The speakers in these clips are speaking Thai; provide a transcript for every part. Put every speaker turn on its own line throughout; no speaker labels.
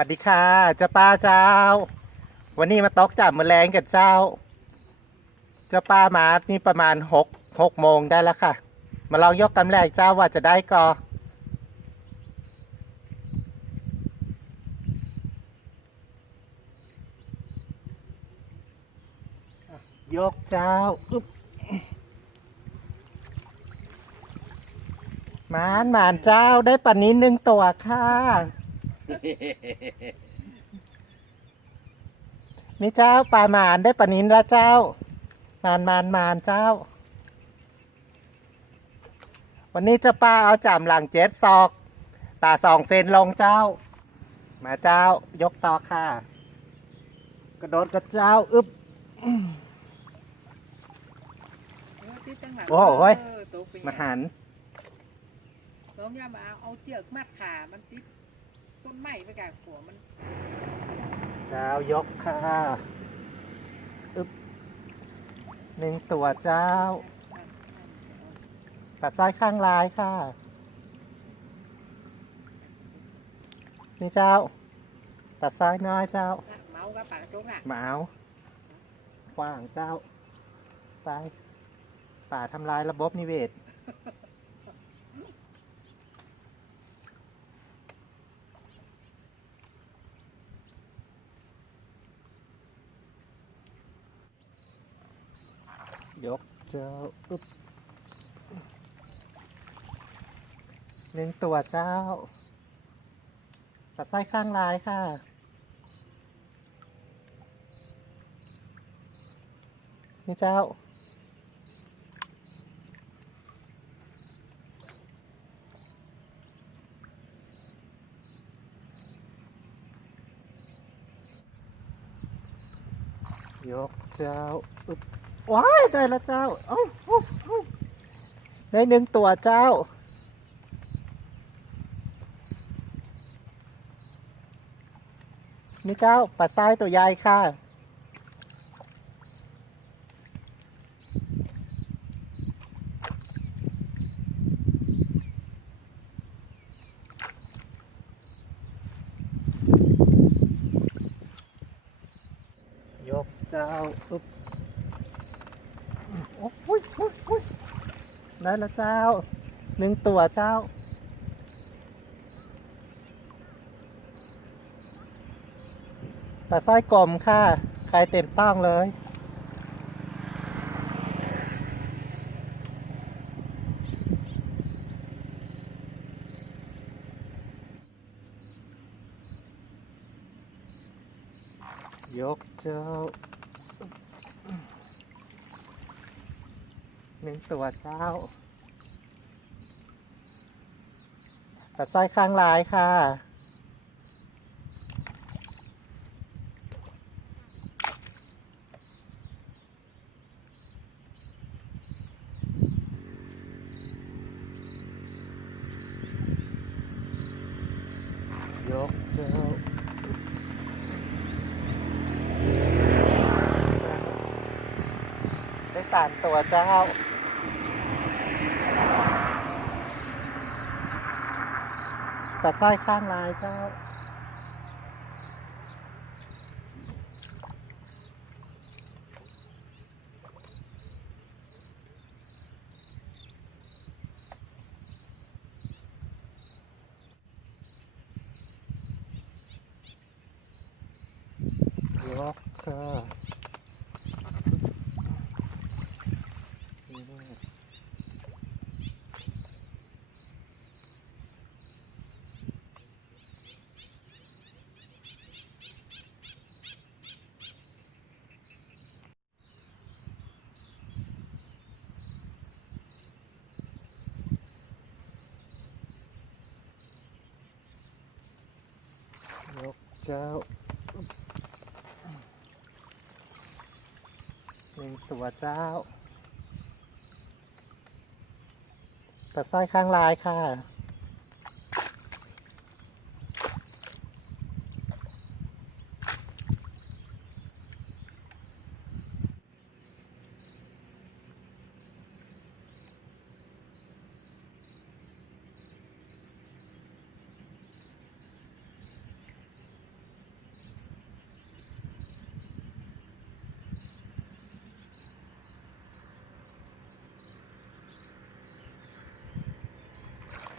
วัสดีค่ะเจ้าป้าเจ้า วันนี้มาตอกจับมือแรงกับเจ้า เจ้าป้ามานี่ประมาณหกหกโมงได้แล้วค่ะ มาลองยกกำแรกเจ้าว่าจะได้กอยกเจ้าอึ๊บมานมานเจ้าได้ปันนี้หนึ่งตัวค่ะ นี่เจ้าปลาหมานได้ปลานินแล้วเจ้า มานมานมานเจ้า วันนี้เจะป้าเอาจำหลังเจ็ดซอกตาสองเซนลงเจ้า มาเจ้ายกต่อค่ะ กระโดดกับเจ้าอึบโอ้โหยมาหัน
น้องยามาเอาเจือกมัดขามันติด ต้นไม้ไปกับหัวมัน
เจ้ายกค่ะอึบหนึ่งตัวเจ้า ปัดซ้ายข้างลายค่ะ นี่เจ้า ปัดซ้ายน้อยเจ้า
เมากับปากกระจกน่ะ
หมาวขว้างเจ้า ไป ป่าทำลายระบบนิเวศ ยกเจ้าอึ๊บหนึ่งตัวเจ้า ตัดไส้ข้างลายค่ะ นี่เจ้า ยกเจ้า อึ๊บ ว้ายได้แล้วเจ้าเอ้าได้หนึ่งตัวเจ้า นี่เจ้าปลาทรายตัวใหญ่ค่ะยกเจ้า อึ๊บโอ้ยโอ้ยโอ้ย ได้แล้วเจ้าหนึ่งตัวเจ้า ปลาสร้อยกลมค่ะใครเต็มต้องเลยยกเจ้า หนึ่งตัวเจ้าปลาสร้อยข้างลายค่ะยกเจ้าได้สามตัวเจ้า ตัดสร้อยข้างลายเจ้ายกค่ะนี่ด้วย ยก เจ้าหนึ่งตัวเจ้าตัดสร้อยข้างลายค่ะ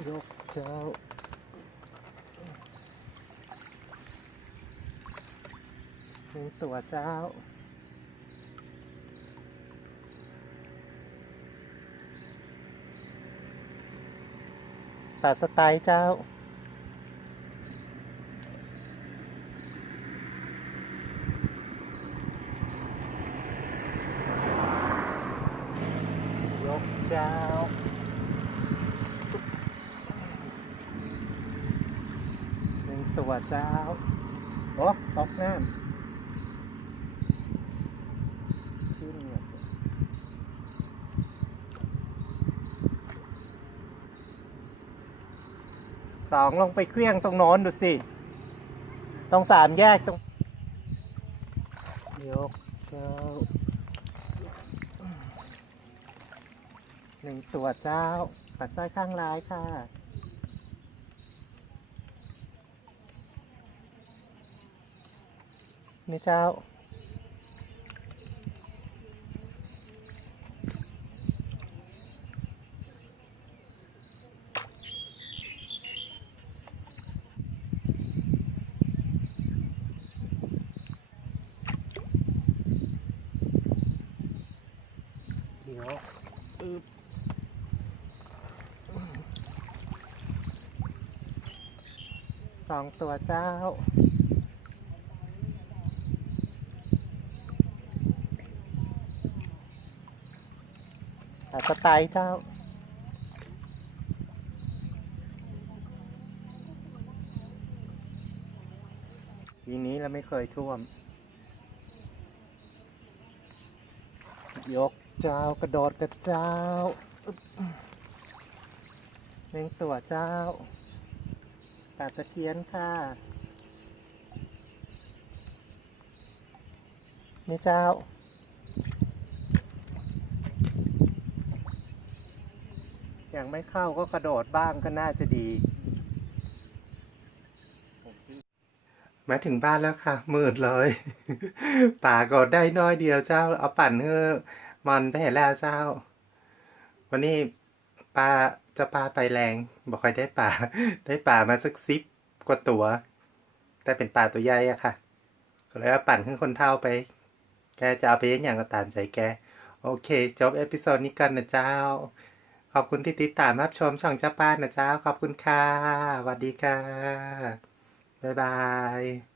ยกเจ้าหนึ่งตัวเจ้าปลาสไตล์เจ้ายกเจ้า หนึ่งตัวเจ้าโอ้ตกน้ำขึ้นเนี่ยสองลงไปเครื่องตรงโน้นดูสิ ตรงสามแยกตรง ยกเจ้าหนึ่งตัวเจ้าปัดซ้ายข้างร้ายค่ะ นี่เจ้า เดี๋ยวอึบสองตัวเจ้า สไตล์เจ้า ทีนี้เราไม่เคยท่วม ยกเจ้ากระโดดกระเจ้าเลี้ยงตัวเจ้าปลาตะเคียนค่ะนี่เจ้า อย่างไม่เข้าก็กระโดดบ้างก็น่าจะดี มาถึงบ้านแล้วค่ะ มืดเลย ป่าก็ได้น้อยเดียวเจ้า เอาปั่นเฮ้อมันไปเห็นแล้วเจ้า วันนี้ปลาจะปลาไตแรง บอกใครได้ป่าได้ป่ามาสักซิปกว่าตัว แต่เป็นป่าตัวใหญ่อะค่ะ ก็เลยเอาปั่นขึ้นคนเท่าไป แกจะเอาไปเลี้ยงอย่างก็ตามใจแก โอเค จบเอพิโซดนี้กันนะเจ้า ขอบคุณที่ติดตามรับชมช่องเจ้าป้านนะเจ้า ขอบคุณค่ะสวัสดีค่ะ บ๊ายบาย